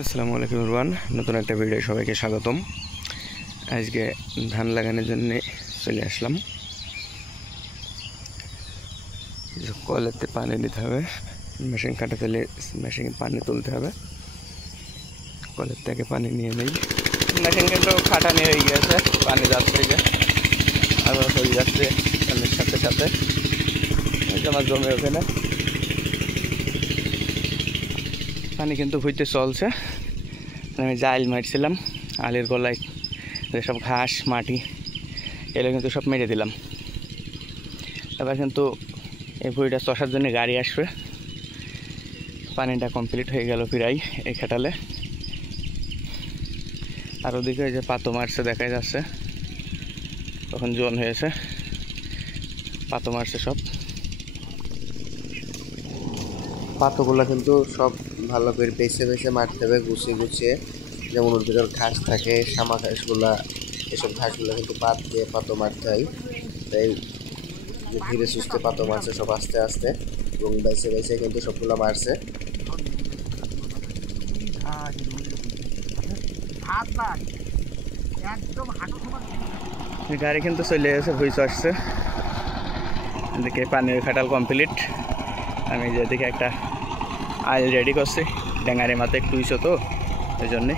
আসসালামু আলাইকুম এভরিওয়ান, নতুন একটা ভিডিও সবাইকে স্বাগতম। আজকে ধান লাগানোর জন্য চলে আসলাম। কলেতে পানি নিতে হবে, মেশিন কাটা তেলে মেশিনে পানি তুলতে হবে। কলের থেকে পানি নিয়ে নেই, মেশিন কিন্তু খাটানি হয়ে গিয়েছে, পানি যাচ্ছে যে আবার হয়ে যাচ্ছে পানির সাথে সাথে। আমার জমে ওখানে পানি কিন্তু হইতে চলছে। আমি জাইল মারছিলাম, আলের গলায় সব ঘাস মাটি এগুলো কিন্তু সব মেরে দিলাম। এবার কিন্তু এই ভুঁড়িটা চষার জন্য গাড়ি আসবে। পানিটা কমপ্লিট হয়ে গেল প্রায় এই খেটালে। আর ওদিকে যে পাতো মারছে দেখা যাচ্ছে, তখন জোন হয়েছে, পাতো মারছে সব। পাতাগুলো কিন্তু সব ভালো করে বেছে বেছে মারতে হবে, গুছিয়ে গুছিয়ে। যেমন ওর ভিতর ঘাস থাকে, শামা ঘাসগুলা, এসব ঘাসগুলো কিন্তু পাত দিয়ে পাতো মারতে হয়। তাই ধীরে সুস্থে পাতো মারছে সব আস্তে আস্তে, এবং বেছে বেছে কিন্তু সবগুলো মারছে। গাড়ি কিন্তু চলে গেছে, ভুঁইচ আসছে। এদিকে পানির খাটাল কমপ্লিট। আমি যেদিকে একটা আইল রেডি করছি, ড্যাঙারি মাথায় একটু ইসো তো, এই জন্যে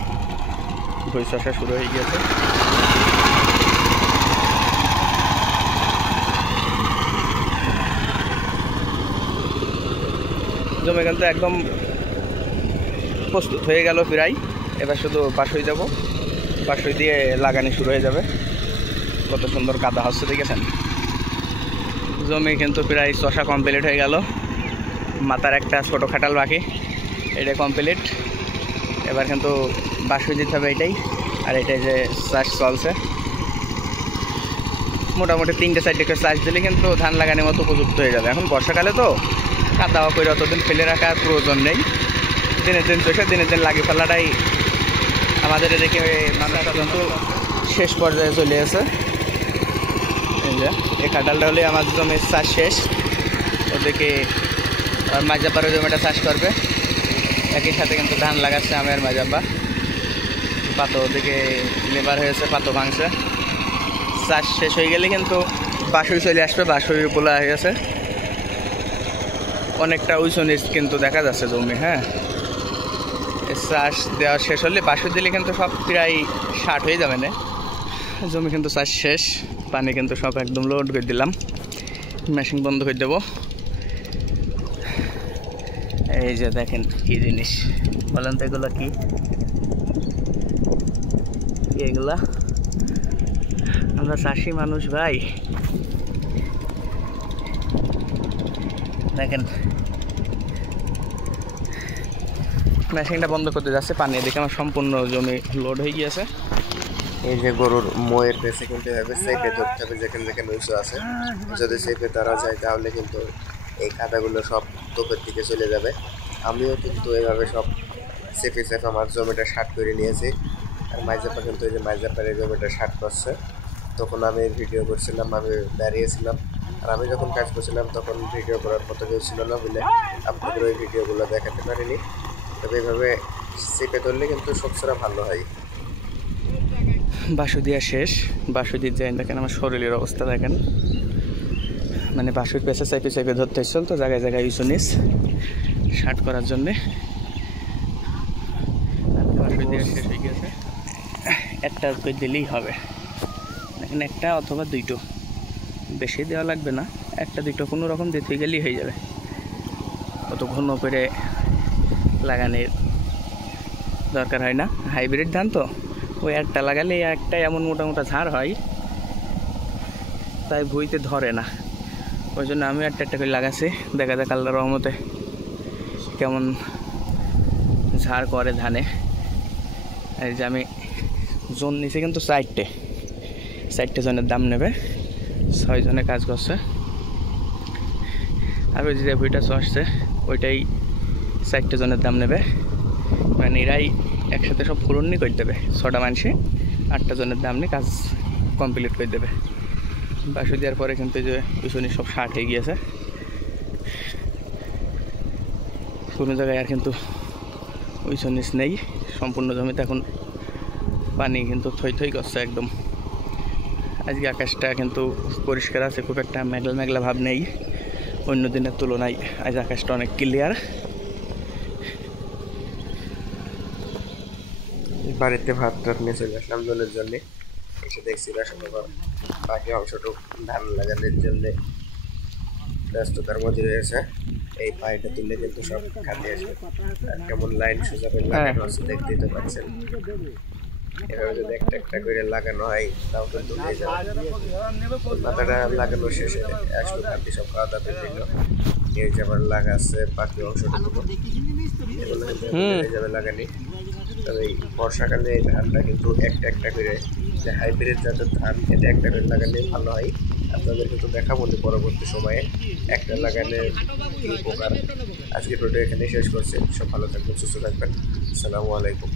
ভুঁইচ আসা শুরু হয়ে গিয়েছে। জমি কিন্তু একদম প্রস্তুত হয়ে গেল প্রায়। এবার শুধু পাশই যাব, পাশই দিয়ে লাগানি শুরু হয়ে যাবে। কত সুন্দর কাদা হচ্ছে দেখেছেন। জমি কিন্তু প্রায় চষা কমপ্লিট হয়ে গেল, মাথার একটা ছোটো খাটাল বাকি, এটা কমপ্লিট। এবার কিন্তু বাসুই দিতে হবে এটাই। আর এটাই যে চাষ চলছে, মোটামুটি 3টে 4টে করে চাষ দিলে কিন্তু ধান লাগানোর মতো উপযুক্ত হয়ে যাবে। এখন বর্ষাকালে তো কাদা করে অতদিন ফেলে রাখার প্রয়োজন নেই। দিনের দিন চষে দিনের দিন লাগিয়ে ফেলাটাই আমাদের এদিকে মানুষটা কিন্তু শেষ পর্যায়ে চলে আসে। এই যে এই কাঁঠালটা হলে আমার জমির চাষ শেষ। ওদিকে মাঝাব্বার জমিটা চাষ করবে, একই সাথে কিন্তু ধান লাগাচ্ছে আমের মাঝাব্বা। পাতো ওদিকে লেবার হয়েছে, পাতো ভাঙছে। চাষ শেষ হয়ে গেলে কিন্তু বাসুই চলে আসবে, বাসুই বোলা হয়ে গেছে। অনেকটা উঁচু নিচ কিন্তু দেখা যাচ্ছে জমি। হ্যাঁ, চাষ দেওয়া শেষ হলে বাসুই দিলে কিন্তু সব প্রায় 60 হয়ে যাবে না। জমি কিন্তু চাষ শেষ, পানি কিন্তু সব একদম লোড করে দিলাম। মেশিন বন্ধ করে দেবো। এই যে দেখেন কি জিনিস, বলেন তো এগুলো কি? এগুলা আমরা চাষি মানুষ ভাই, দেখেন মেশিনটা বন্ধ করতে যাচ্ছে, পানি দেখে আমার সম্পূর্ণ জমি লোড হয়ে গিয়েছে। এই যে গরুর মোয়ের পেছে কিন্তু এভাবে সেপে ধরতে হবে, যেখানে যেখানে উঁচু আছে। যদি সেপে ধরা যায় তাহলে কিন্তু এই কাদাগুলো সব তোপের দিকে চলে যাবে। আমিও কিন্তু এভাবে সব চেপে চেপে আমার জমিটা শার্ট করে নিয়েছি। আর মাইজাপা কিন্তু এই যে মাইজাপার এই জমিটা শার্ট করছে, তখন আমি ভিডিও করছিলাম, আমি দাঁড়িয়েছিলাম। আর আমি যখন কাজ করছিলাম তখন ভিডিও করার মতো কেউ ছিল না বলে আপনাদের ওই ভিডিওগুলো দেখাতে পারিনি। তবে এভাবে চেপে ধরলে কিন্তু সবচেয়ে ভালো হয়। বাসু দিয়া শেষ, বাসু দিয়ে যাই দেখেন আমার শরীরের অবস্থা দেখেন, মানে বাসুর পেছে চাইপে চাইপে ধরতে এসেছিল তো জায়গায় জায়গায় ইস্যু নিস শার্ট করার জন্যে। বাসু দিয়ে শেষ হয়ে গেছে, একটা করে দিলেই হবে। দেখেন একটা অথবা দুইটো, বেশি দেওয়া লাগবে না, একটা দুটো কোনো রকম দিতে গেলেই হয়ে যাবে। অত ঘন করে লাগানোর দরকার হয় না, হাইব্রিড ধান তো। ওই একটা লাগালে একটা এমন মোটা মোটা ঝাড় হয়, তাই ভুঁইতে ধরে না। ওই জন্য আমি একটা একটা করে লাগাচ্ছি, দেখা যাক আল্লাহর রহমতে কেমন ঝাড় করে ধানে। এই যে আমি জোন নিচে কিন্তু 4টে জনের দাম নেবে, 6 জনে কাজ করছে। আর ওই যে ভুঁইটা চষছে ওইটাই 4টে জনের দাম নেবে, মানে এরাই একসাথে সব ফুরনি করে দেবে। 6টা মানুষে 8টা জনের দাম নিয়ে কাজ কমপ্লিট করে দেবে। বাসু দেওয়ার পরে কিন্তু যে পিছনে সব 60 হয়ে গিয়েছে। কোনো জায়গায় আর কিন্তু উঁচু নিচ নেই, সম্পূর্ণ জমিতে এখন পানি কিন্তু থই থই করছে একদম। আজকে আকাশটা কিন্তু পরিষ্কার আছে, খুব একটা মেঘলা মেঘলা ভাব নেই অন্য দিনের তুলনায়। আজ আকাশটা অনেক ক্লিয়ার। বাড়িতে ভাত টাত নিয়ে চলে আসলাম জলের জন্য। এসে দেখছি বাকি অংশটুক ধান লাগানোর জন্য ব্যস্ততার মধ্যে রয়েছে। এই পাইটা তুললে কিন্তু সব কাঁদে আসবে। আর কেমন লাইন সোজা করে লাগানো আছে দেখতেই তো পাচ্ছেন। এভাবে যদি একটা একটা করে লাগানো হয় তাও কিন্তু হয়ে যাবে। মাথাটা লাগানো শেষে আসলো কাঁদি সব খাওয়া দাওয়া দিল। এই যে আবার লাগাচ্ছে বাকি অংশটুকু, এগুলো কিন্তু হয়ে যাবে লাগানি। তবে এই বর্ষাকালে এই ধানটা কিন্তু একটা একটা করে, যে হাইব্রিড জাতের ধান, এটা একটা করে লাগালে ভালো হয়। আপনাদের কিন্তু দেখাবো পরবর্তী সময়ে একটা লাগালে কি উপকার। আজকে ভিডিও এখানে শেষ করছি। সব ভালো থাকবেন, সুস্থ থাকবেন। আসসালামু আলাইকুম।